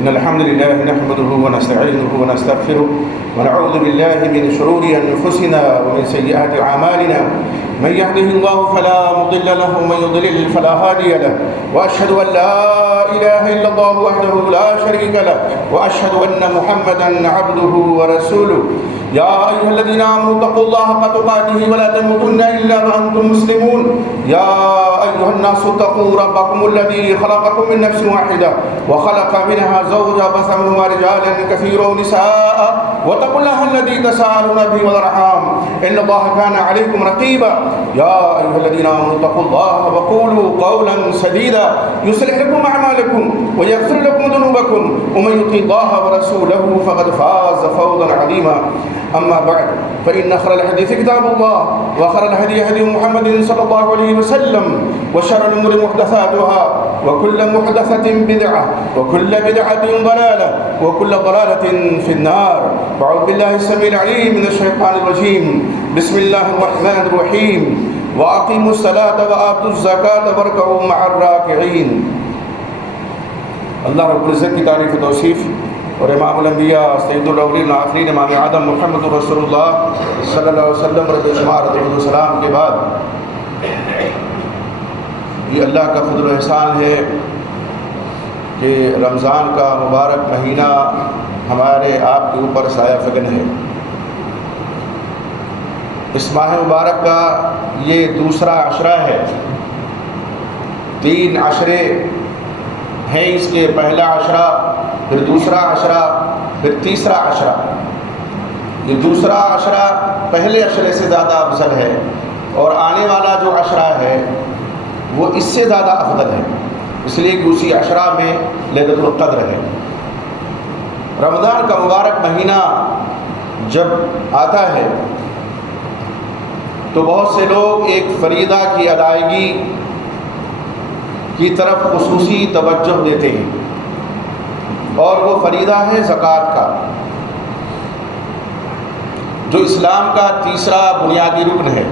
إن الحمد لله نحمده ونستعينه ونستغفره ونعوذ بالله من شرور أنفسنا ومن سيئات أعمالنا من يهده الله فلا مضل له ومن يضلل فلا هادي له وأشهد أن لا إله إلا الله وحده لا شريك له وأشهد أن محمدا عبده ورسوله يا أيها الذين آمنوا اتقوا الله حق تقاته ولا تموتن إلا وأنتم مسلمون يا أيها الناس اتقوا ربكم الذي خلقكم من نفس واحدة وخلق منها زوجها وبث منهما رجالا كثيرا ونساء واتقوا الله الذي تساءلون به والأرحام إن الله كان عليكم رقيبا يا أيها الذين آمنوا اتقوا الله وقولوا قولا سديدا يصلح لكم أعمالكم ويغفر لكم ذنوبكم ومن يطع الله ورسوله فقد فاز فوزا عظيما أما بعد فإن خير الحديث كتاب الله وخير الهدي هدي محمد صلى الله عليه وسلم وشر الأمور محدثاتها وكل محدثة بدعة وكل بدعة ضلالة وكل ضلالة في النار أعوذ بالله السميع العليم من الشيطان الرجيم بسم الله الرحمن الرحيم وأقيموا الصلاة وآتوا الزكاة واركعوا مع الراكعين. اللہ رب العزت کی تعریف و توصیف اور امام الانبیاء سید الاولین والآخرین امام اعظم محمد رسول اللہ صلی اللہ علیہ وسلم رضی شمار السلام کے بعد یہ اللہ کا فضل و احسان ہے کہ رمضان کا مبارک مہینہ ہمارے آپ کے اوپر سایہ فگن ہے. اس ماہ مبارک کا یہ دوسرا عشرہ ہے. 3 عشرے ہیں اس کے، پہلا عشرہ، پھر دوسرا عشرہ، پھر تیسرا عشرہ. یہ دوسرا عشرہ پہلے عشرے سے زیادہ افضل ہے اور آنے والا جو عشرہ ہے وہ اس سے زیادہ افضل ہے، اس لیے کہ اسی عشرہ میں لیلۃ القدر ہے. رمضان کا مبارک مہینہ جب آتا ہے تو بہت سے لوگ ایک فریضہ کی ادائیگی کی طرف خصوصی توجہ دیتے ہیں اور وہ فریضہ ہے زکوٰۃ کا، جو اسلام کا تیسرا بنیادی رکن ہے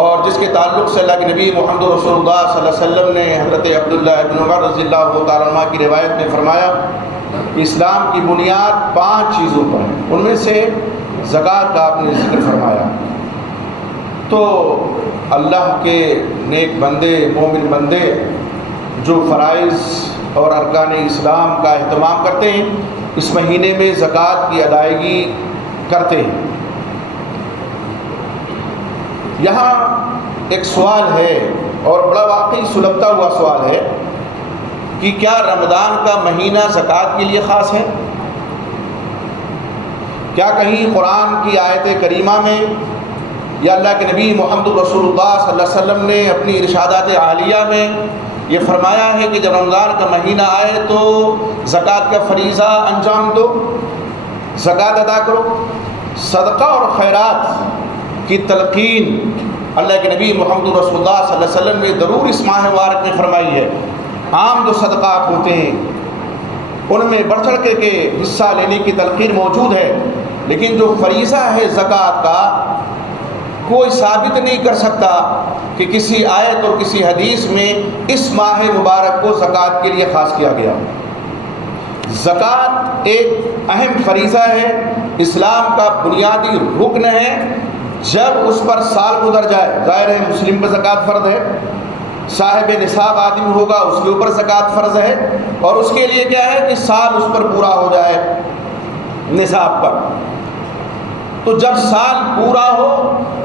اور جس کے تعلق سے اللہ کے نبی محمد رسول اللہ صلی اللہ علیہ وسلم نے حضرت عبداللہ ابن عمر رضی اللہ تعالیٰ عنہ کی روایت میں فرمایا کہ اسلام کی بنیاد 5 چیزوں پر ہے، ان میں سے زکوٰۃ کا آپ نے ذکر فرمایا. تو اللہ کے نیک بندے، مومن بندے جو فرائض اور ارکان اسلام کا اہتمام کرتے ہیں اس مہینے میں زکوٰۃ کی ادائیگی کرتے ہیں. یہاں ایک سوال ہے اور بڑا واقعی سلگتا ہوا سوال ہے کہ کیا رمضان کا مہینہ زکوٰۃ کے لیے خاص ہے؟ کیا کہیں قرآن کی آیت کریمہ میں یا اللہ کے نبی محمد رسول اللہ صلی اللہ علیہ وسلم نے اپنی ارشادات عالیہ میں یہ فرمایا ہے کہ جب رمضان کا مہینہ آئے تو زکوٰۃ کا فریضہ انجام دو، زکوٰۃ ادا کرو؟ صدقہ اور خیرات کی تلقین اللہ کے نبی محمد رسول اللہ صلی اللہ علیہ وسلم نے ضرور اس ماہ مبارک میں فرمائی ہے. عام جو صدقات ہوتے ہیں ان میں بڑھ چڑھ کے حصہ لینے کی تلقین موجود ہے، لیکن جو فریضہ ہے زکوٰۃ کا کوئی ثابت نہیں کر سکتا کہ کسی آیت اور کسی حدیث میں اس ماہ مبارک کو زکوٰۃ کے لیے خاص کیا گیا. زکوٰۃ ایک اہم فریضہ ہے، اسلام کا بنیادی رکن ہے. جب اس پر سال گزر جائے، ظاہر ہے مسلم پر زکوٰۃ فرض ہے، صاحب نصاب آدمی ہوگا اس کے اوپر زکوٰۃ فرض ہے، اور اس کے لیے کیا ہے کہ سال اس پر پورا ہو جائے نصاب پر. تو جب سال پورا ہو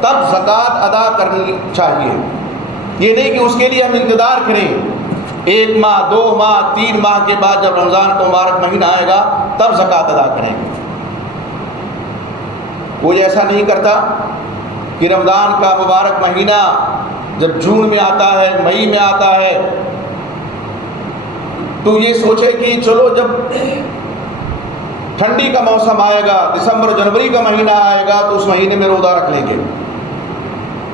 تب زکوٰۃ ادا کرنی چاہیے. یہ نہیں کہ اس کے لیے ہم انتظار کریں 1 ماہ 2 ماہ 3 ماہ کے بعد جب رمضان کا مبارک مہینہ آئے گا تب زکوٰۃ ادا کریں. کوئی ایسا نہیں کرتا کہ رمضان کا مبارک مہینہ جب جون میں آتا ہے، مئی میں آتا ہے، تو یہ سوچے کہ چلو جب ٹھنڈی کا موسم آئے گا، دسمبر جنوری کا مہینہ آئے گا تو اس مہینے میں روزہ رکھ لیں گے.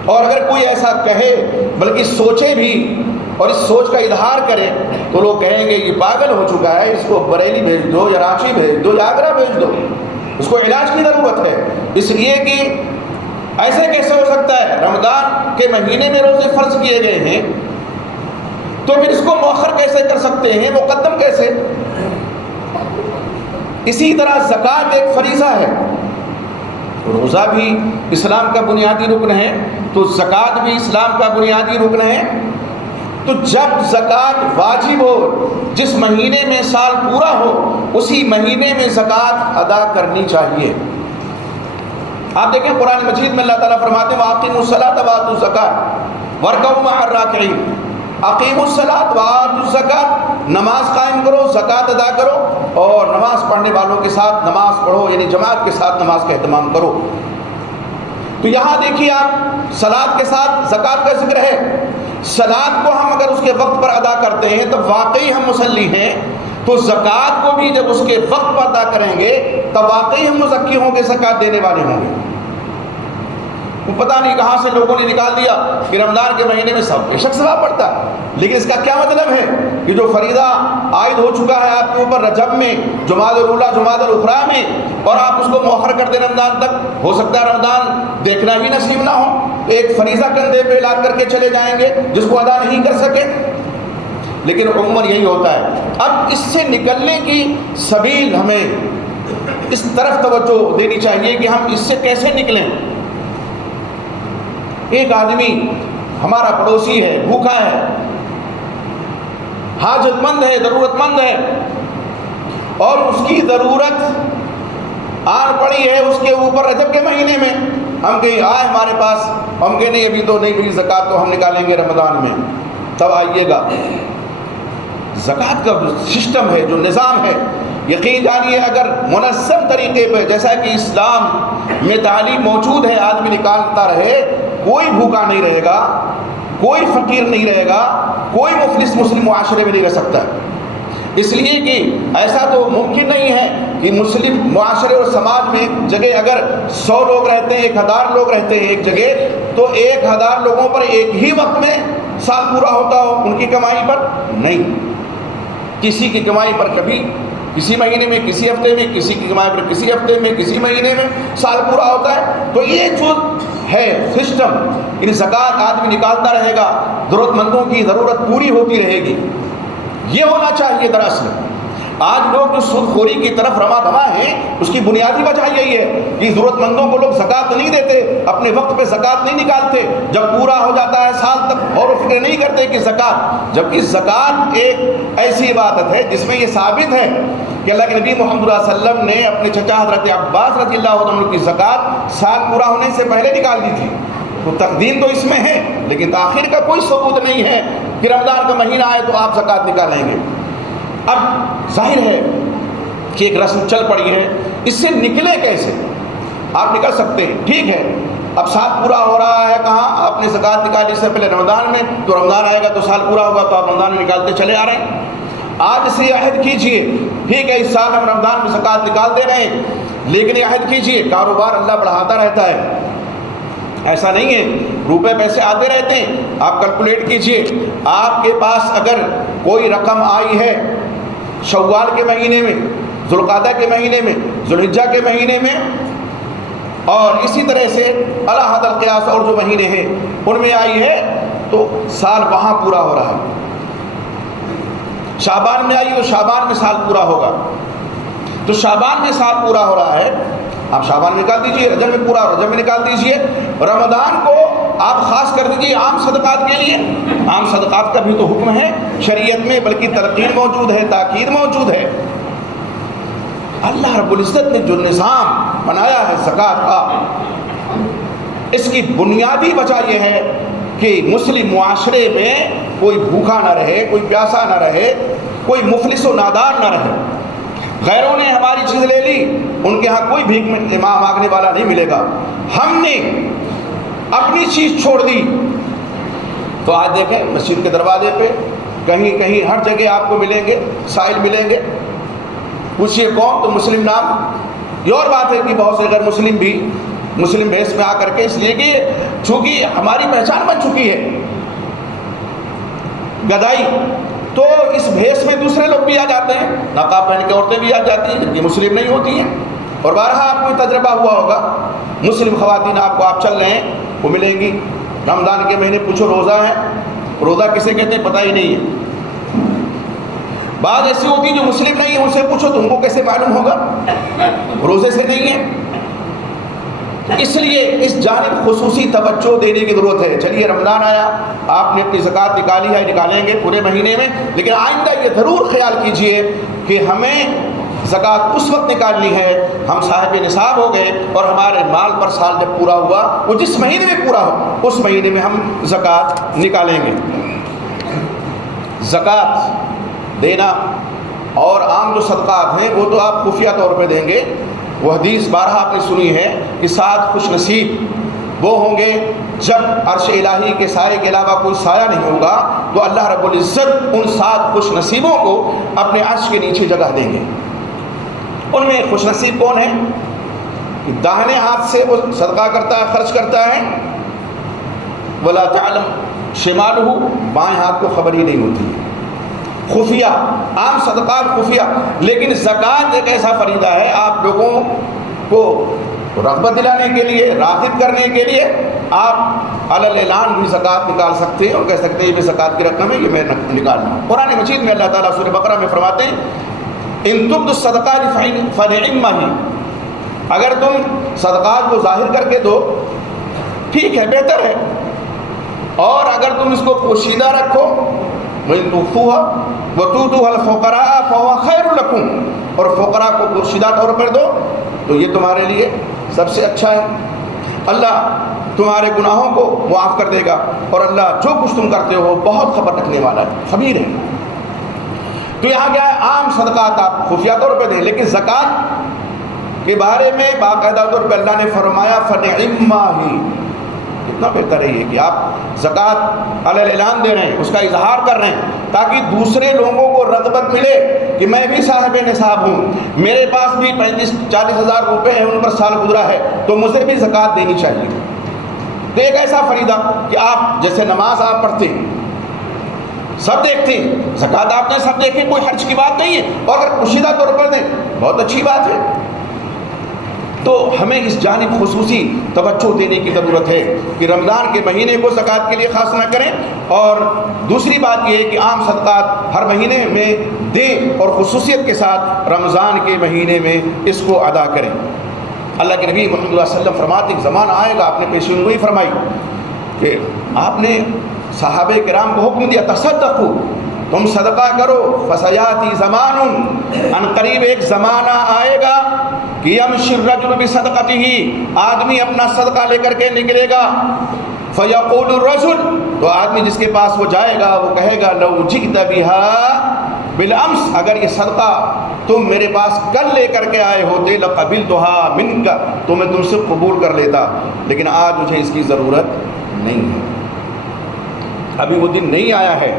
اور اگر کوئی ایسا کہے بلکہ سوچے بھی اور اس سوچ کا اظہار کرے تو لوگ کہیں گے یہ پاگل ہو چکا ہے، اس کو بریلی بھیج دو یا رانچی بھیج دو یا آگرہ بھیج دو، اس کو علاج کی ضرورت ہے. اس لیے کہ ایسے کیسے ہو سکتا ہے؟ رمضان کے مہینے میں روزے فرض کیے گئے ہیں تو پھر اس کو مؤخر کیسے کر سکتے ہیں، مقدم کیسے؟ اسی طرح زکوٰۃ ایک فریضہ ہے، روزہ بھی اسلام کا بنیادی رکن ہے، تو زکوٰۃ بھی اسلام کا بنیادی رکن ہے۔ تو جب زکوٰۃ واجب ہو، جس مہینے میں سال پورا ہو اسی مہینے میں زکوٰۃ ادا کرنی چاہیے۔ آپ دیکھیں قرآن مجید میں اللہ تعالیٰ فرماتے ہیں وَأَقِیمُوا الصَّلَاةَ وَآتُوا الزَّکَاةَ وَارْکَعُوا مَعَ الرَّاکِعِینَ۔ اقیموا الصلاۃ وآتوا الزکاۃ، نماز قائم کرو، زکوٰۃ ادا کرو، اور نماز پڑھنے والوں کے ساتھ نماز پڑھو، یعنی جماعت کے ساتھ نماز کا اہتمام کرو۔ تو یہاں دیکھیے آپ صلاۃ کے ساتھ زکوٰۃ کا ذکر ہے۔ صلاۃ کو ہم اگر اس کے وقت پر ادا کرتے ہیں تو واقعی ہم مصلی ہیں، تو زکوٰۃ کو بھی جب اس کے وقت پر ادا کریں گے تب واقعی ہم مزکی ہوں گے، زکوٰۃ دینے والے ہوں گے۔ وہ پتہ نہیں کہاں سے لوگوں نے نکال دیا کہ رمضان کے مہینے میں سب بے شک ثواب پڑتا ہے، لیکن اس کا کیا مطلب ہے کہ جو فریضہ عائد ہو چکا ہے آپ کے اوپر رجب میں، جمادی الاولیٰ، جمادی الاخریٰ میں، اور آپ اس کو مؤخر کر دیں رمضان تک، ہو سکتا ہے رمضان دیکھنا ہی نصیب نہ ہو، ایک فریضہ کندھے پہ لا کر کے چلے جائیں گے جس کو ادا نہیں کر سکے۔ لیکن عموماً یہی ہوتا ہے۔ اب اس سے نکلنے کی سبیل ہمیں اس طرف توجہ دینی چاہیے کہ ہم اس سے کیسے نکلیں۔ ایک آدمی ہمارا پڑوسی ہے، بھوکا ہے، حاجت مند ہے، ضرورت مند ہے، اور اس کی ضرورت آن پڑی ہے اس کے اوپر رجب کے مہینے میں، ہم کہیں آئے ہمارے پاس، ہم کہیں نہیں ابھی تو نہیں ملی زکوٰۃ، تو ہم نکالیں گے رمضان میں، تب آئیے گا۔ زکوٰۃ کا جو سسٹم ہے، جو نظام ہے، یقین جانیے اگر منظم طریقے پہ، جیسا کہ اسلام میں تعلیم موجود ہے، آدمی نکالتا رہے، کوئی بھوکا نہیں رہے گا، کوئی فقیر نہیں رہے گا، کوئی مفلس مسلم معاشرے میں نہیں رہ سکتا۔ اس لیے کہ ایسا تو ممکن نہیں ہے کہ مسلم معاشرے اور سماج میں جگہ اگر 100 لوگ رہتے ہیں، 1000 لوگ رہتے ہیں ایک جگہ، تو 1000 لوگوں پر ایک ہی وقت میں سال پورا ہوتا ہو ان کی کمائی پر؟ نہیں، کسی کی کمائی پر کبھی کسی مہینے میں، کسی ہفتے میں، کسی کی کمائی پر کسی ہفتے میں، کسی مہینے میں سال پورا ہوتا ہے۔ تو یہ جو ہے سسٹم، ان زکوٰۃ آدمی نکالتا رہے گا، ضرورت مندوں کی ضرورت پوری ہوتی رہے گی، یہ ہونا چاہیے۔ دراصل آج لوگ جو سود خوری کی طرف رواں دواں ہیں، اس کی بنیادی وجہ یہی ہے کہ ضرورت مندوں کو لوگ زکوٰۃ نہیں دیتے، اپنے وقت پہ زکوٰۃ نہیں نکالتے، جب پورا ہو جاتا ہے سال تک غور و فکر نہیں کرتے کہ زکوٰۃ، جبکہ زکوٰۃ ایک ایسی عبادت ہے جس میں یہ ثابت ہے کہ اللہ کے نبی محمد صلی اللہ علیہ وسلم نے اپنے چچا حضرت عباس رضی اللہ عنہ کی زکوٰۃ سال پورا ہونے سے پہلے نکال دی تھی۔ تو تقدیم تو اس میں ہے، لیکن تاخیر کا کوئی ثبوت نہیں ہے کہ رمضان کا مہینہ آئے تو آپ زکوٰۃ نکالیں گے۔ اب ظاہر ہے کہ ایک رسم چل پڑی ہے، اس سے نکلے کیسے؟ آپ نکل سکتے ہیں، ٹھیک ہے، اب سال پورا ہو رہا ہے، کہاں آپ نے زکوٰۃ نکالی سے پہلے رمضان میں، تو رمضان آئے گا تو سال پورا ہوگا، تو آپ رمضان میں نکالتے چلے آ رہے ہیں۔ آج سے عہد کیجئے، ٹھیک ہے اس سال ہم رمضان میں زکوٰۃ نکال دے رہے ہیں، لیکن یہ عہد کیجئے کاروبار اللہ بڑھاتا رہتا ہے، ایسا نہیں ہے، روپے پیسے آتے رہتے ہیں۔ آپ کیلکولیٹ کیجئے، آپ کے پاس اگر کوئی رقم آئی ہے شوال کے مہینے میں، ذوالقعدہ کے مہینے میں، ذوالحجہ کے مہینے میں، اور اسی طرح سے علی حد القیاس اور جو مہینے ہیں ان میں آئی ہے، تو سال وہاں پورا ہو رہا ہے۔ شعبان میں آئی تو شعبان میں سال پورا ہوگا، تو شعبان میں سال پورا ہو رہا ہے، آپ شعبان میں نکال دیجئے، رجب میں پورا، رجب میں نکال دیجئے، رمضان کو آپ خاص کر دیجئے عام صدقات کے لیے۔ عام صدقات کا بھی تو حکم ہے شریعت میں، بلکہ تلقین موجود ہے، تاکید موجود ہے۔ اللہ رب العزت نے جو نظام بنایا ہے زکوٰۃ کا، اس کی بنیادی وجہ یہ ہے کہ مسلم معاشرے میں کوئی بھوکا نہ رہے، کوئی پیاسا نہ رہے، کوئی مفلس و نادار نہ رہے۔ غیروں نے ہماری چیز لے لی، ان کے ہاں کوئی بھیک مانگنے والا نہیں ملے گا، ہم نے اپنی چیز چھوڑ دی۔ تو آج دیکھیں مسجد کے دروازے پہ کہیں کہیں ہر جگہ آپ کو ملیں گے سائل ملیں گے، پوچھئے کون؟ تو مسلم نام۔ یہ اور بات ہے کہ بہت سے غیر مسلم بھی مسلم بھیس میں آ کر کے، اس لیے کہ چونکہ ہماری پہچان بن چکی ہے گدائی، تو اس بھیس میں دوسرے لوگ بھی آ جاتے ہیں، نقاب پہن کے عورتیں بھی آ جاتی ہیں جبکہ مسلم نہیں ہوتی ہیں۔ اور بارہا آپ کو تجربہ ہوا ہوگا، مسلم خواتین آپ چل رہے ہیں وہ ملیں گی، رمضان کے مہینے پوچھو روزہ ہے، روزہ کسے کہتے ہیں پتہ ہی نہیں ہے، بعض ایسی ہوتی ہیں جو مسلم نہیں ہے، ان سے پوچھو تم کو کیسے معلوم ہوگا، روزے سے نہیں ہے. اس لیے اس جانب خصوصی توجہ دینے کی ضرورت ہے. چلیے رمضان آیا، آپ نے اپنی زکوٰۃ نکالی ہے، نکالیں گے پورے مہینے میں، لیکن آئندہ یہ ضرور خیال کیجئے کہ ہمیں زکوٰۃ اس وقت نکالنی ہے ہم صاحب نصاب ہو گئے اور ہمارے مال پر سال جب پورا ہوا، وہ جس مہینے میں پورا ہو اس مہینے میں ہم زکوٰۃ نکالیں گے. زکوٰۃ دینا اور عام جو صدقات ہیں وہ تو آپ خفیہ طور پہ دیں گے. وہ حدیث بارہا آپ نے سنی ہے کہ 7 خوش نصیب وہ ہوں گے جب عرش الہی کے سائے کے علاوہ کوئی سایہ نہیں ہوگا تو اللہ رب العزت ان 7 خوش نصیبوں کو اپنے عرش کے نیچے جگہ دیں گے. ان میں خوش نصیب کون ہے کہ داہنے ہاتھ سے وہ صدقہ کرتا ہے، خرچ کرتا ہے، ولا تعلم شمالہ، بائیں ہاتھ کو خبر ہی نہیں ہوتی. خفیہ، عام صدقات خفیہ. لیکن زکوٰۃ ایک ایسا فریضہ ہے آپ لوگوں کو رغبت دلانے کے لیے، راغب کرنے کے لیے آپ علی الاعلان بھی زکوٰۃ نکال سکتے ہیں اور کہہ سکتے ہیں یہ زکوٰۃ کی رقم ہے، یہ میں نکالنا ہوں. قرآن مجید میں اللہ تعالیٰ سورہ بقرہ میں فرماتے ہیں ان تبدوا الصدقات فنعما، اگر تم صدقات کو ظاہر کر کے دو ٹھیک ہے، بہتر ہے، اور اگر تم اس کو پوشیدہ رکھو وَإِن تُخْفُوهَا وَتُؤْتُوهَا الْفُقَرَاءَ فَهُوَ خَيْرٌ لَكُمْ، اور فقراء کو پوشیدہ طور پر دو تو یہ تمہارے لیے سب سے اچھا ہے. اللہ تمہارے گناہوں کو معاف کر دے گا اور اللہ جو کچھ تم کرتے ہو بہت خبر رکھنے والا ہے، خبیر ہے. تو یہاں کیا ہے، عام صدقات آپ خفیہ طور پہ دیں، لیکن زکوٰۃ کے بارے میں باقاعدہ طور پہ اللہ نے فرمایا فَنِعِمَّا، اتنا بہتر ہے یہ کہ آپ زکوٰۃ علی الاعلان دے رہے ہیں، اس کا اظہار کر رہے ہیں تاکہ دوسرے لوگوں کو رغبت ملے کہ میں بھی صاحب نصاب ہوں، میرے پاس بھی 35-40 ہزار روپے ہیں، ان پر سال گزرا ہے تو مجھے بھی زکوٰۃ دینی چاہیے. تو ایک ایسا فریضہ کہ آپ جیسے نماز آپ پڑھتے ہیں سب دیکھتے ہیں، زکوٰۃ آپ نے سب دیکھیں، کوئی حرج کی بات نہیں ہے، اور اگر پوشیدہ طور پر دیں بہت اچھی بات ہے. تو ہمیں اس جانب خصوصی توجہ دینے کی ضرورت ہے کہ رمضان کے مہینے کو زکوٰۃ کے لیے خاص نہ کریں، اور دوسری بات یہ ہے کہ عام صدقات ہر مہینے میں دیں اور خصوصیت کے ساتھ رمضان کے مہینے میں اس کو ادا کریں. اللہ کے نبی محمد صلی اللہ علیہ وسلم فرماتے ہیں زمانہ آئے گا، آپ نے پیشین گوئی فرمائی کہ آپ نے صحابہ کرام کو حکم دیا تصدقوا، تم صدقہ کرو، فسیاتی زمان، ان قریب ایک زمانہ آئے گا کہ یمشی الرجل بصدقتہ، آدمی اپنا صدقہ لے کر کے نکلے گا، فیقول الرجل، تو آدمی جس کے پاس وہ جائے گا وہ کہے گا لو جئت بها بالامس، اگر یہ صدقہ تم میرے پاس کل لے کر کے آئے ہوتے لقبلتها منک، تو میں تم سے قبول کر لیتا، لیکن آج مجھے اس کی ضرورت نہیں ہے. ابھی وہ دن نہیں آیا ہے،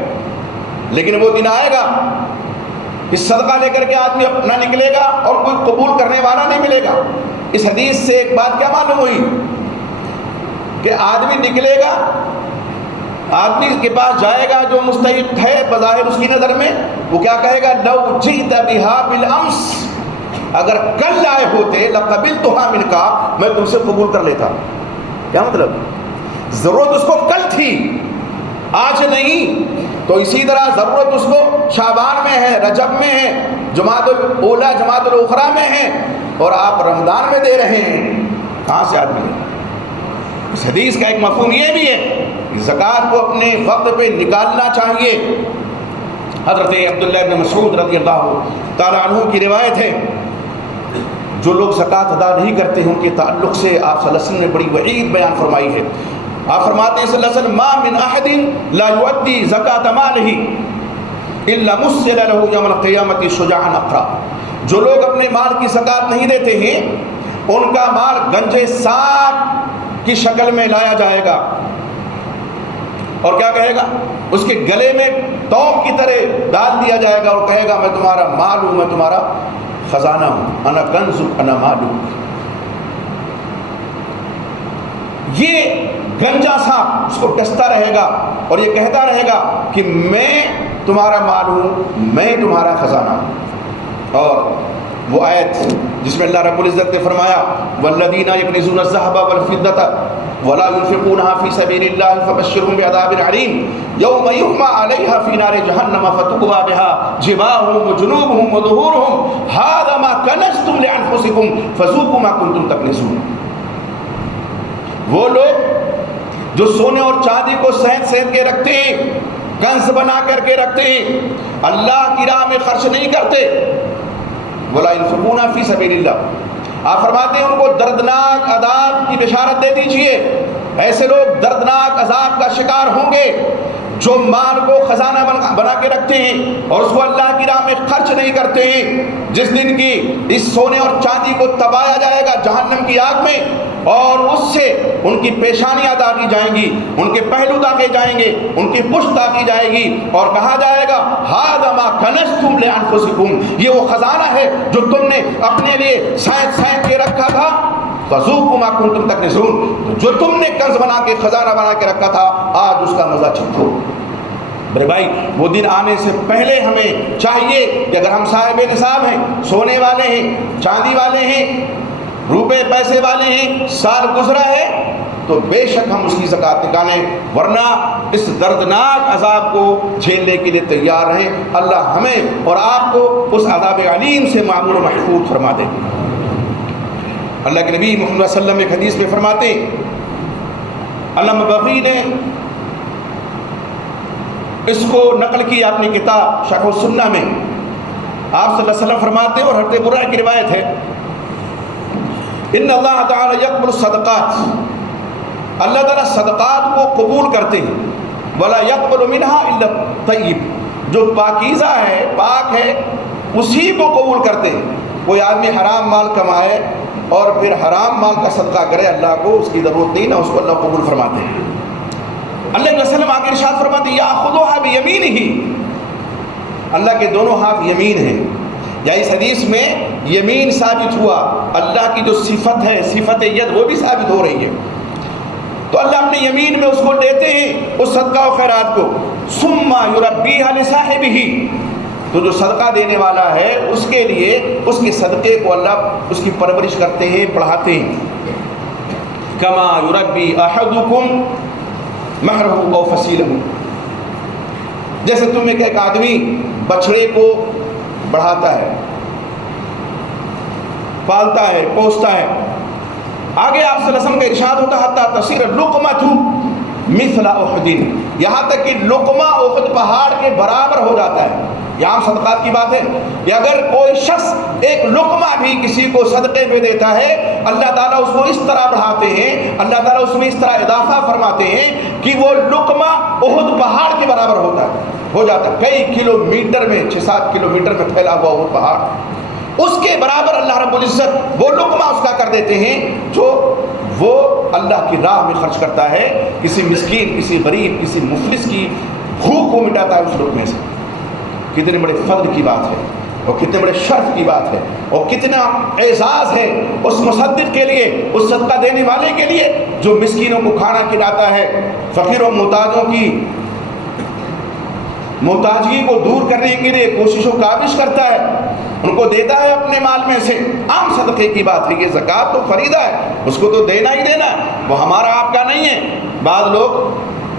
لیکن وہ دن آئے گا کہ صدقہ لے کر کے آدمی اپنا نکلے گا اور کوئی قبول کرنے والا نہیں ملے گا. اس حدیث سے ایک بات کیا معلوم ہوئی کہ آدمی نکلے گا، آدمی کے پاس جائے گا جو مستحق ہے بظاہر اس کی نظر میں، وہ کیا کہے گا لو جئت بها بالامس، اگر کل آئے ہوتے لقبلتها منک، میں تم سے قبول کر لیتا. کیا مطلب؟ ضرورت اس کو کل تھی، آج نہیں. تو اسی طرح ضرورت اس کو شعبان میں ہے، رجب میں ہے، جمادی الاولیٰ جمادی الاخریٰ میں ہے، اور آپ رمضان میں دے رہے ہیں. کہاں سے آدمی دے؟ اس حدیث کا ایک مفہوم یہ بھی ہے کہ زکوٰۃ کو اپنے وقت پہ نکالنا چاہیے. حضرت عبداللہ بن مسعود رضی اللہ تعالیٰ عنہ کی روایت ہے، جو لوگ زکوٰۃ ادا نہیں کرتے ہیں ان کے تعلق سے آپ صلی اللہ علیہ وسلم نے بڑی وعید بیان فرمائی ہے. آپ فرماتے ہیں صلی اللہ علیہ وسلم ما من احد لا يؤدي زکاۃ مالہ الا مثل له یوم القیامۃ شجاعا اقرا، جو لوگ اپنے مال کی زکوٰۃ نہیں دیتے ہیں ان کا مال گنجے سانپ کی شکل میں لایا جائے گا، اور کیا کہے گا؟ اس کے گلے میں توق کی طرح ڈال دیا جائے گا اور کہے گا میں تمہارا مال ہوں، میں تمہارا خزانہ ہوں، انا کنزک انا مالک. یہ گنجا سانپ اس کو ڈستا رہے گا اور یہ کہتا رہے گا کہ میں تمہارا مال ہوں، میں تمہارا خزانہ ہوں. اور وہ آیت جس میں اللہ رب العزت نے فرمایا والذین یکنزون الذھب والفضة ولا ينفقونها في سبيل الله فبشرهم بعذاب عليم يوم يحمى عليها في نار جهنم فتقوى بها جباههم وجنوبهم وظهورهم هذا ما كنزتم لانفسكم فذوقوا ما كنتم تكنزون. وہ لوگ جو سونے اور چاندی کو سینت کے رکھتے ہیں، کنز بنا کر کے رکھتے ہیں، اللہ کی راہ میں خرچ نہیں کرتے. ولا ينفقون في سبيل الله، آپ فرماتے ہیں ان کو دردناک عذاب کی بشارت دے دیجئے. ایسے لوگ دردناک عذاب کا شکار ہوں گے جو مال کو خزانہ بنا کے رکھتے ہیں اور اس کو اللہ کی راہ میں خرچ نہیں کرتے ہیں. جس دن کی اس سونے اور چاندی کو تبایا جائے گا جہنم کی آگ میں، اور اس سے ان کی پیشانیاں داغی جائیں گی، ان کے پہلو داغے جائیں گے، ان کی پشت داغی جائے گی، اور کہا جائے گا ھذا ما کنزتم لانفسکم، یہ وہ خزانہ ہے جو تم نے اپنے لیے سینت کے رکھا تھا. فذوقوا ما کنتم تکنزون، جو تم نے کنز بنا کے خزانہ بنا کے رکھا تھا آج اس کا مزہ چکھو. میرے بھائی وہ دن آنے سے پہلے ہمیں چاہیے کہ اگر ہم صاحب نصاب ہیں، سونے والے ہیں، چاندی والے ہیں، روپے پیسے والے ہیں، سال گزرا ہے تو بے شک ہم اس کی زکوٰۃ نکالیں، ورنہ اس دردناک عذاب کو جھیلنے کے لیے تیار رہیں. اللہ ہمیں اور آپ کو اس عذاب علیم سے معمور و محفوظ فرما دے. اللہ کے نبی محمد صلی اللہ علیہ وسلم ایک حدیث میں فرماتے ہیں، علامہ بغوی نے اس کو نقل کی اپنی کتاب شرح السنہ میں. آپ صلی اللہ علیہ وسلم فرماتے ہیں، اور حضرت برہ کی روایت ہے، ان اللہ تعالی یقبل الصدقات، اللہ تعالیٰ صدقات کو قبول کرتے ہیں. ولا یقبل منها الا الطیب، جو پاکیزہ ہے، پاک ہے، اسی کو قبول کرتے ہیں. کوئی آدمی حرام مال کمائے اور پھر حرام مال کا صدقہ کرے، اللہ کو اس کی ضرورت نہیں، نہ اس کو اللہ قبول فرماتے ہیں. اللہ کے وسلم آگے ارشاد فرماتے ہیں یاخذھها بیمینہ، اللہ کے دونوں ہاتھ یمین ہیں. یا اس حدیث میں یمین ثابت ہوا، اللہ کی جو صفت ہے، صفت ید، وہ بھی ثابت ہو رہی ہے. تو اللہ اپنے یمین میں اس کو دیتے ہیں اس صدقہ و خیرات کو. ثم یربیھا لصاحبہ، تو جو صدقہ دینے والا ہے اس کے لیے اس کے صدقے کو اللہ اس کی پرورش کرتے ہیں، پڑھاتے ہیں. کما یربی احدکم مہرہ او فصیلہ، جیسے تم میں ایک آدمی بچڑے کو بڑھاتا ہے، پالتا ہے، پوستا ہے. آگے آپ صلی اللہ علیہ وسلم کا ارشاد ہوتا حتی تصیر لقمۃ مثل احد، یہاں تک کہ لقمہ احد پہاڑ کے برابر ہو جاتا ہے. یہاں صدقات کی بات ہے کہ اگر کوئی شخص ایک لقمہ بھی کسی کو صدقے میں دیتا ہے، اللہ تعالیٰ اس کو اس طرح بڑھاتے ہیں، اللہ تعالیٰ اس میں اس طرح اضافہ فرماتے ہیں کہ وہ لقمہ احد پہاڑ کے برابر ہوتا ہے، ہو جاتا ہے. کئی کلومیٹر میں، 6-7 کلومیٹر میں پھیلا ہوا احد پہاڑ، اس کے برابر اللہ رب العزت وہ لقمہ اس کا کر دیتے ہیں جو وہ اللہ کی راہ میں خرچ کرتا ہے. کسی مسکین، کسی غریب، کسی مفلس کی بھوک کو مٹاتا ہے اس لقمے سے. کتنے بڑے فضل کی بات ہے، اور کتنے بڑے شرف کی بات ہے، اور کتنا اعزاز ہے اس مصدق کے لیے، اس صدقہ دینے والے کے لیے جو مسکینوں کو کھانا کھلاتا ہے، فقیر و محتاجوں کی محتاجگی کو دور کرنے کے لیے کوشش و کاوش کرتا ہے، ان کو دیتا ہے اپنے مال میں سے. عام صدقے کی بات ہے، یہ زکوٰۃ تو فریضہ ہے، اس کو تو دینا ہی دینا ہے، وہ ہمارا آپ کا نہیں ہے. بعض لوگ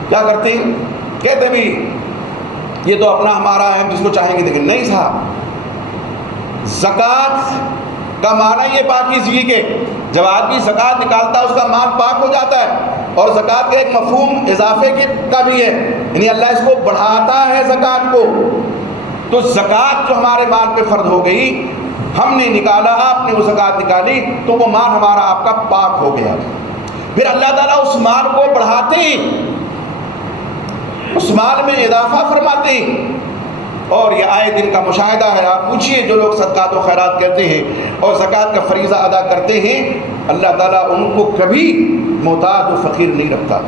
کیا کرتے ہیں، کہتے بھی یہ تو اپنا ہمارا ہے، جس کو چاہیں گے دیکھیں. نہیں صاحب، زکوٰۃ کا معنی یہ پاکیزگی کے، جب آدمی زکوٰۃ نکالتا ہے اس کا مال پاک ہو جاتا ہے. اور زکوٰۃ کا ایک مفہوم اضافے کا بھی ہے، یعنی اللہ اس کو بڑھاتا ہے زکوٰۃ کو. تو زکوٰۃ جو ہمارے مال پہ فرض ہو گئی، ہم نے نکالا، آپ نے وہ زکوٰۃ نکالی، تو وہ مال ہمارا آپ کا پاک ہو گیا. پھر اللہ تعالیٰ اس مال کو بڑھاتے ہیں، اس مال میں اضافہ فرماتے ہیں. اور یہ آئے دن کا مشاہدہ ہے. آپ پوچھئے جو لوگ صدقات و خیرات کرتے ہیں اور زکوٰۃ کا فریضہ ادا کرتے ہیں، اللہ تعالیٰ ان کو کبھی محتاج و فقیر نہیں رکھتا.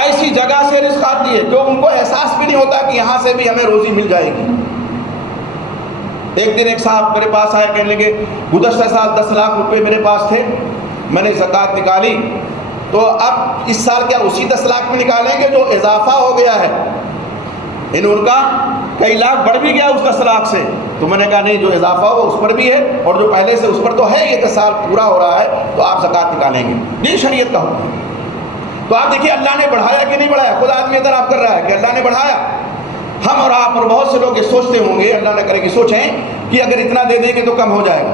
ایسی جگہ سے رزق آتی ہے کہ ان کو احساس بھی نہیں ہوتا کہ یہاں سے بھی ہمیں روزی مل جائے گی. ایک دن ایک صاحب میرے پاس آئے، کہنے لگے گزشتہ سال 10 لاکھ روپے میرے پاس تھے، میں نے زکوٰۃ نکالی، تو اب اس سال کیا اسی 10 لاکھ میں نکالیں گے جو اضافہ ہو گیا ہے؟ ان کا کئی لاکھ بڑھ بھی گیا اس 10 لاکھ سے، تو میں نے کہا نہیں، جو اضافہ ہوا اس پر بھی ہے اور جو پہلے سے اس پر تو ہے، یہ کہ سال پورا ہو رہا ہے تو آپ زکوٰۃ نکالیں گے، یہ شریعت کا حکم ہے۔ تو آپ دیکھیے اللہ نے بڑھایا کہ نہیں بڑھایا، خود آدمی اعتراف کر رہا ہے کہ اللہ نے بڑھایا۔ ہم اور آپ اور بہت سے لوگ یہ سوچتے ہوں گے، اللہ نہ کرے کہ سوچیں کہ اگر اتنا دے دیں گے تو کم ہو جائے گا،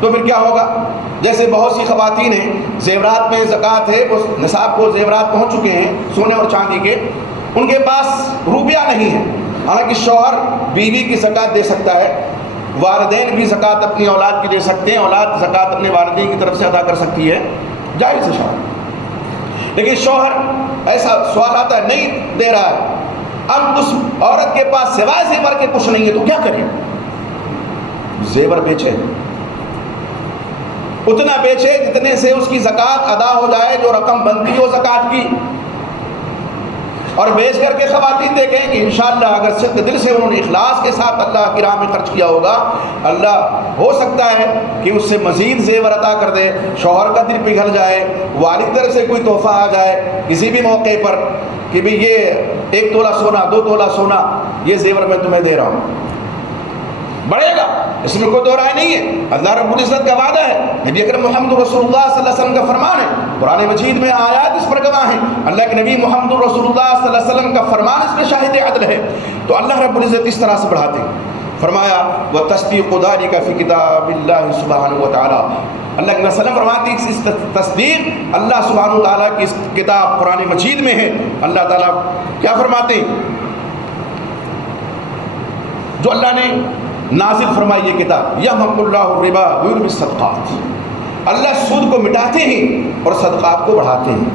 تو پھر کیا ہوگا؟ جیسے بہت سی خواتین ہیں، زیورات میں زکوٰۃ ہے، وہ نصاب کو زیورات پہنچ چکے ہیں سونے اور چاندی کے، ان کے پاس روپیہ نہیں ہے، حالانکہ شوہر بیوی کی زکوٰۃ دے سکتا ہے، والدین بھی زکوٰۃ اپنی اولاد کی دے سکتے ہیں، اولاد زکوٰۃ اپنے والدین کی طرف سے ادا کر سکتی ہے، جائز ہے شوہر۔ لیکن شوہر ایسا سوال آتا ہے نہیں دے رہا ہے، اب اس عورت کے پاس سوائے زیور کے کچھ نہیں ہے تو کیا کرے؟ زیور بیچے، اتنا بیچے جتنے سے اس کی زکوٰۃ ادا ہو جائے، جو رقم بنتی ہو زکوٰۃ کی، اور بیچ کر کے خواتین دیکھیں کہ انشاءاللہ اگر صدق دل سے انہوں نے اخلاص کے ساتھ اللہ کی راہ میں خرچ کیا ہوگا، اللہ ہو سکتا ہے کہ اس سے مزید زیور عطا کر دے، شوہر کا دل پگھل جائے، والد طرف سے کوئی تحفہ آ جائے کسی بھی موقع پر کہ بھی یہ 1 تولہ سونا، 2 تولہ سونا، یہ زیور میں تمہیں دے رہا ہوں، بڑھے گا، اس میں کوئی دو رائے نہیں ہے۔ اللہ رب العزت کا وعدہ ہے، نبی اکرم محمد رسول اللہ صلی اللہ علیہ وسلم کا فرمان ہے، قرآن مجید میں آیات اس پر گواہ ہیں، اللہ کے نبی محمد رسول اللہ صلی اللہ علیہ وسلم کا فرمان اس میں شاہد عدل ہے۔ تو اللہ رب العزت اس طرح سے بڑھاتے ہیں، فرمایا وَتَصْدِيقُ ذَلِكَ فِي كِتَابِ اللَّهِ سبحانہ وتعالیٰ، اللہ کے وسلم فرماتے ہیں اس تصدیق اللہ سبحانہ وتعالیٰ کی اس کتاب قرآن مجید میں ہے۔ اللہ تعالیٰ کیا فرماتے ہیں؟ جو اللہ نے نازل فرمائی یہ کتاب، یمحق اللہ الربا ویربی الصدقات، اللہ سود کو مٹاتے ہیں اور صدقات کو بڑھاتے ہیں۔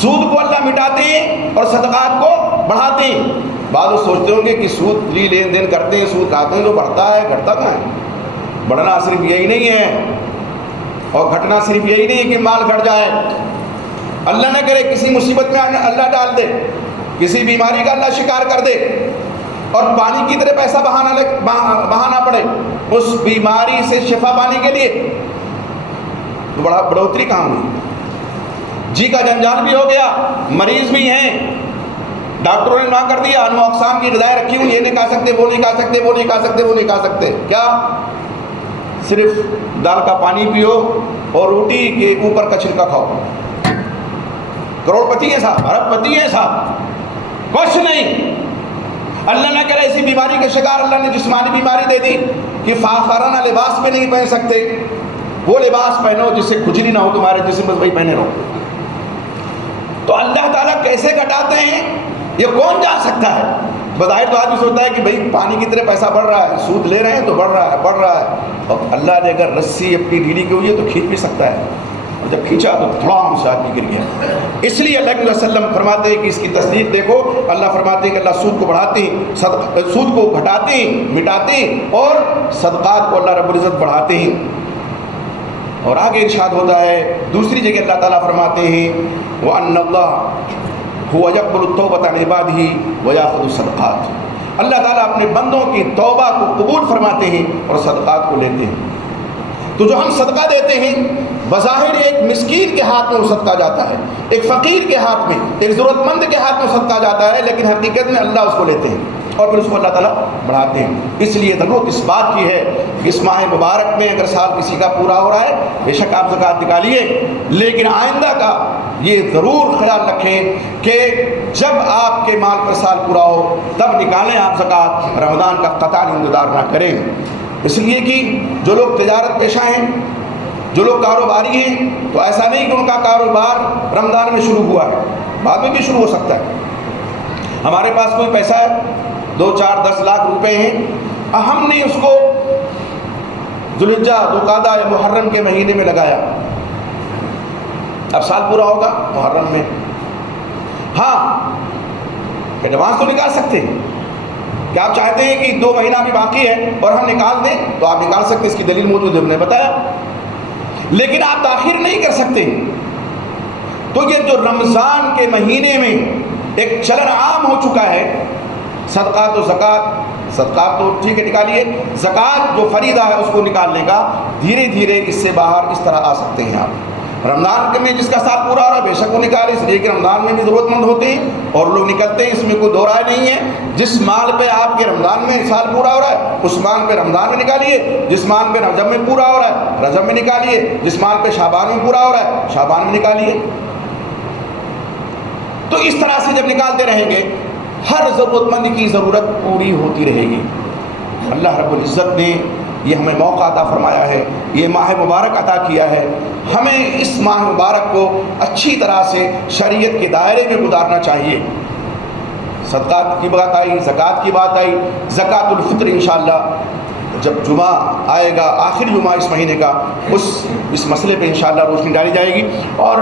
سود کو اللہ مٹاتے ہیں اور صدقات کو بڑھاتے ہیں۔ بعض لوگ سوچتے ہوں گے کہ سود لین دین کرتے ہیں، سود کھاتے ہیں تو بڑھتا ہے، گھٹتا کہاں ہے؟ بڑھنا صرف یہی نہیں ہے اور گھٹنا صرف یہی نہیں ہے کہ مال گھٹ جائے، اللہ نہ کرے کسی مصیبت میں اللہ ڈال دے، کسی بیماری کا اللہ شکار کر دے اور پانی کی طرح پیسہ بہانا پڑے اس بیماری سے شفا پانے کے لیے، تو بڑھوتری کہاں ہوئی؟ جی کا جنجال بھی ہو گیا، مریض بھی ہیں، ڈاکٹروں نے نہ کر دیا، انواع اقسام کی غذائیں رکھی ہوئی، یہ نہیں کھا سکتے، وہ نہیں کھا سکتے، وہ نہیں کھا سکتے، وہ نہیں کھا سکتے، کیا صرف دال کا پانی پیو اور روٹی کے اوپر کا چھلکا کھاؤ۔ کروڑ پتی ہیں صاحب، ارب پتی ہیں صاحب، کچھ نہیں۔ اللہ نہ کرے ایسی بیماری کے شکار اللہ نے جسمانی بیماری دے دی کہ فاخرانہ لباس میں نہیں پہن سکتے، وہ لباس پہنو جس سے کھجلی نہ ہو تمہارے جسم، بس وہی پہنے رہو۔ تو اللہ تعالیٰ کیسے گھٹاتے ہیں یہ کون جان سکتا ہے؟ بظاہر تو آدمی سوچتا ہے کہ بھئی پانی کی طرح پیسہ بڑھ رہا ہے، سود لے رہے ہیں تو بڑھ رہا ہے، بڑھ رہا ہے، اور اللہ نے اگر رسی اپنی ڈھیلی کی ہوئی ہے تو کھینچ بھی سکتا ہے، اور جب کھینچا تو تھڑام سے آدمی گر گیا۔ اس لیے اللہ علیہ وسلم فرماتے ہیں کہ اس کی تصدیق دیکھو، اللہ فرماتے ہیں کہ اللہ سود کو بڑھاتے ہیں، سود کو گھٹاتے ہیں، مٹاتے ہیں، اور صدقات کو اللہ رب العزت بڑھاتے ہیں۔ اور آگے ارشاد ہوتا ہے دوسری جگہ اللہ تعالیٰ فرماتے ہیں وَأَنَّ اللَّهَ هُوَ يَقْبَلُ التَّوْبَةَ عَنْ عِبَادِهِ وَيَأْخُذُ الصَّدَقَاتِ، اللہ تعالیٰ اپنے بندوں کی توبہ کو قبول فرماتے ہیں اور صدقات کو لیتے ہیں۔ تو جو ہم صدقہ دیتے ہیں بظاہر ایک مسکین کے ہاتھ میں وہ صدقہ جاتا ہے، ایک فقیر کے ہاتھ میں، ایک ضرورت مند کے ہاتھ میں صدقہ جاتا ہے، لیکن حقیقت میں اللہ اس کو لیتے ہیں اور پھر اس کو اللہ تعالیٰ بڑھاتے ہیں۔ اس لیے ضرورت اس بات کی ہے کہ اس ماہ مبارک میں اگر سال کسی کا پورا ہو رہا ہے بے شک آپ زکوٰۃ نکالیے، لیکن آئندہ کا یہ ضرور خیال رکھیں کہ جب آپ کے مال پر سال پورا ہو تب نکالیں آپ زکوٰۃ، رمضان کا قطعاً انتظار نہ کریں۔ اس لیے کہ جو لوگ تجارت پیشہ ہیں، جو لوگ کاروباری ہیں، تو ایسا نہیں کہ ان کا کاروبار رمضان میں شروع ہوا ہے، بعد میں بھی شروع ہو سکتا ہے۔ ہمارے پاس کوئی پیسہ ہے 2, 4, 10 لاکھ روپے ہیں، ہم نے اس کو ذوالحجہ، ذوالقعدہ یا محرم کے مہینے میں لگایا، اب سال پورا ہوگا محرم میں، ہاں ایڈوانس تو نکال سکتے ہیں۔ کیا آپ چاہتے ہیں کہ 2 مہینہ بھی باقی ہے اور ہم نکال دیں تو آپ نکال سکتے، اس کی دلیل موجود ہے، ہم نے بتایا، لیکن آپ تاخیر نہیں کر سکتے۔ تو یہ جو رمضان کے مہینے میں ایک چلن عام ہو چکا ہے، صدقات و زکوٰۃ، صدقات تو ٹھیک ہے نکالیے، زکوٰۃ جو فریضہ ہے اس کو نکالنے کا، دھیرے دھیرے اس سے باہر اس طرح آ سکتے ہیں آپ۔ رمضان کے میں جس کا سال پورا ہو رہا ہے بے شک وہ نکالے، اس لیے کہ رمضان میں بھی ضرورت مند ہوتے ہیں اور لوگ نکلتے ہیں، اس میں کوئی دو رائے نہیں ہے۔ جس مال پہ آپ کے رمضان میں سال پورا ہو رہا ہے اس مال پہ رمضان میں نکالیے، جس مال پہ رجب میں پورا ہو رہا ہے رجب میں نکالیے، جس مال پہ شعبان میں پورا ہو رہا ہے شعبان میں نکالیے۔ تو اس طرح سے جب نکالتے رہیں گے ہر ضرورت مند کی ضرورت پوری ہوتی رہے گی۔ اللہ رب العزت نے یہ ہمیں موقع عطا فرمایا ہے، یہ ماہ مبارک عطا کیا ہے، ہمیں اس ماہ مبارک کو اچھی طرح سے شریعت کے دائرے میں گزارنا چاہیے۔ صدقات کی بات آئی، زکوٰۃ کی بات آئی، زکوٰۃ الفطر انشاءاللہ جب جمعہ آئے گا آخری جمعہ اس مہینے کا اس مسئلے پہ انشاءاللہ روشنی ڈالی جائے گی۔ اور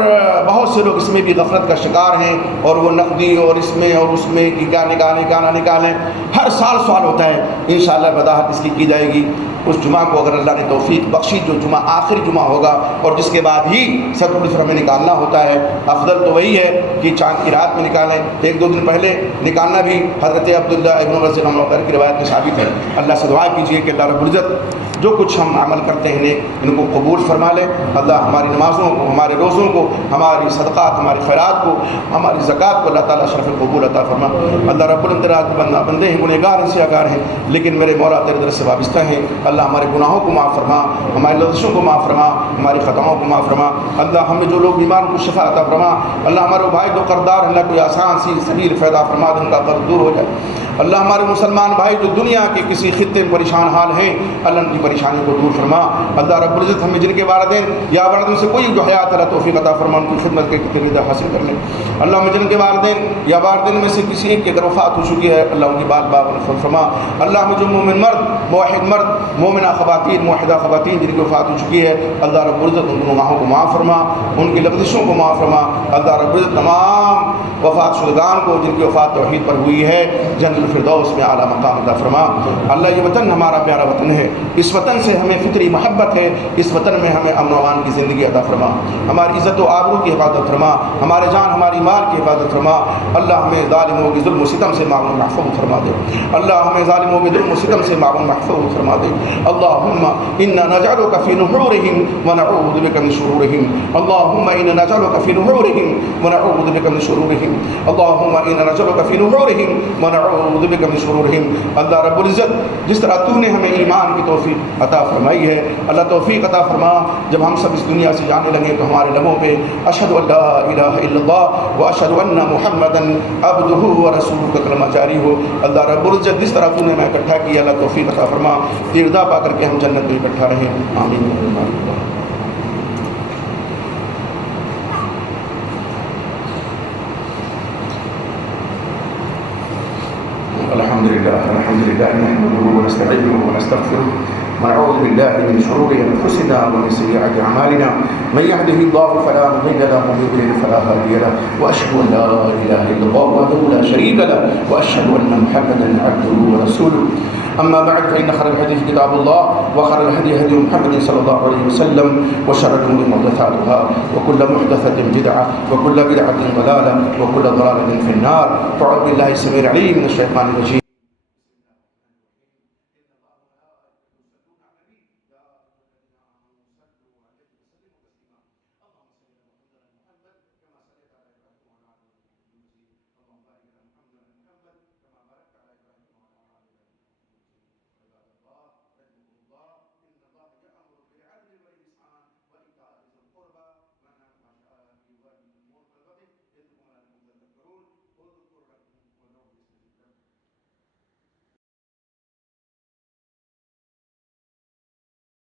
بہت سے لوگ اس میں بھی غفلت کا شکار ہیں اور وہ نقدی اور اس میں اور اس میں کیا نکالیں، ہر سال سوال ہوتا ہے، انشاءاللہ وضاحت اس کی جائے گی۔ اس جمعہ کو اگر اللہ نے توفیق بخشی جو جمعہ آخری جمعہ ہوگا اور جس کے بعد ہی صدقۃ الفطر ہمیں نکالنا ہوتا ہے، افضل تو وہی ہے کہ چاند کی رات میں نکالیں، ایک دو دن پہلے نکالنا بھی حضرت عبداللہ ابن عمر رضی اللہ عنہ کی روایت میں ثابت ہے۔ اللہ سے دعا کیجیے کہ اللہ رب العزت جو کچھ ہم عمل کرتے ہیں ان کو قبول فرما لے۔ اللہ ہماری نمازوں کو، ہمارے روزوں کو، ہماری صدقات، ہماری خیرات کو، ہماری زکوٰۃ کو اللہ تعالیٰ شرف قبول عطا فرما۔ اللہ رب العزت بندے ہیں، گنہگار ہیں، سیاہکار ہیں، لیکن میرے مولا تیرے در سے وابستہ ہیں۔ اللہ ہمارے گناہوں کو معاف فرما، ہماری لغزشوں کو معاف فرما، ہماری خطاؤں کو معاف فرما۔ اللہ ہمیں جو لوگ بیمار کو شفا عطا فرما۔ اللہ ہمارے بھائی جو قرضدار ہیں اللہ کوئی آسان سی سبیل فائدہ فرما دے، ان کا قرض دور ہو جائے۔ اللہ ہمارے مسلمان بھائی جو دنیا کے کسی خطے میں پریشان حال ہیں اللہ ان کی پریشانی کو دور فرما۔ اللہ رب العزت ہمیں جن کے والدین یا والدین سے کوئی جو حیات اللہ توفیق عطا فرما، ان کی خدمت کے رضا حاصل کر لیں۔ اللہ ہمیں جن کے والدین یا والدین میں سے کسی ایک کی اگر وفات ہو چکی ہے اللہ ان کی بال باغ مغفرت فرما۔ اللہ ہمیں جو مومن مرد، موحد مرد، مومنہ خواتین، موحدہ خواتین جن کی وفات ہو چکی ہے اللہ رب العزت ان گناہوں کو معاف فرما، ان کی لغزشوں کو معاف فرما۔ اللہ رب العزت تمام وفات شدگان کو جن کی وفات توحید پر ہوئی ہے جنت الفردوس میں اعلیٰ مقام عطا فرما۔ اللہ یہ وطن ہمارا پیارا وطن ہے، اس وطن سے ہمیں فطری محبت ہے، اس وطن میں ہمیں امن و امان کی زندگی عطا فرما۔ ہماری عزت و آبرو کی حفاظت فرما، ہمارے جان ہماری مال کی حفاظت فرما۔ اللہ ہمیں ظالموں کی ظلم و ستم سے معاون محفوظ فرما دے، اللہ ہمیں ظالموں کی ظلم و ستم سے معاون محفوظ فرما دے۔ اللہم انا نجعلک فی نحورہم ونعوذ بک من شرورہم، اللہم انا نجعلک فی نحورہم ونعوذ بک من شرورہم، اللہم انا نجعلک فی نحورہم ونعوذ بک من شرورہم۔ اللہ رب العزت جس طرح تو نے ہمیں ایمان کی توفیق عطا فرمائی ہے اللہ توفیق عطا فرما، جب ہم سب اس دنیا سے جانے لگے تو ہمارے لبوں پہ اشہد ان لا الہ الا اللہ و اشہد ان محمدا عبدہ و رسولہ کا کلمہ جاری ہو۔ اللہ رب العزت جس طرح تو نے ہمیں اکٹھا کیا اللہ توفیق عطا فرما، تیری رضا پا کر کے ہم جنت میں اکٹھا رہیں، آمین۔ الحمد لله نحمده ونستعينه ونستغفره ونعوذ بالله من شرور انفسنا ومن سيئات اعمالنا من يهده الله فلا مضل له ومن يضلل فلا هادي له واشهد ان لا اله الا الله وحده لا شريك له واشهد ان محمدا عبده ورسوله اما بعد فان خير الحديث كتاب الله وخير الهدي هدي محمد صلى الله عليه وسلم وشر الامور محدثاتها وكل محدثه بدعه وكل بدعه ضلاله وكل ضلاله في النار۔ فاعوذ بالله السميع العليم من الشيطان الرجيم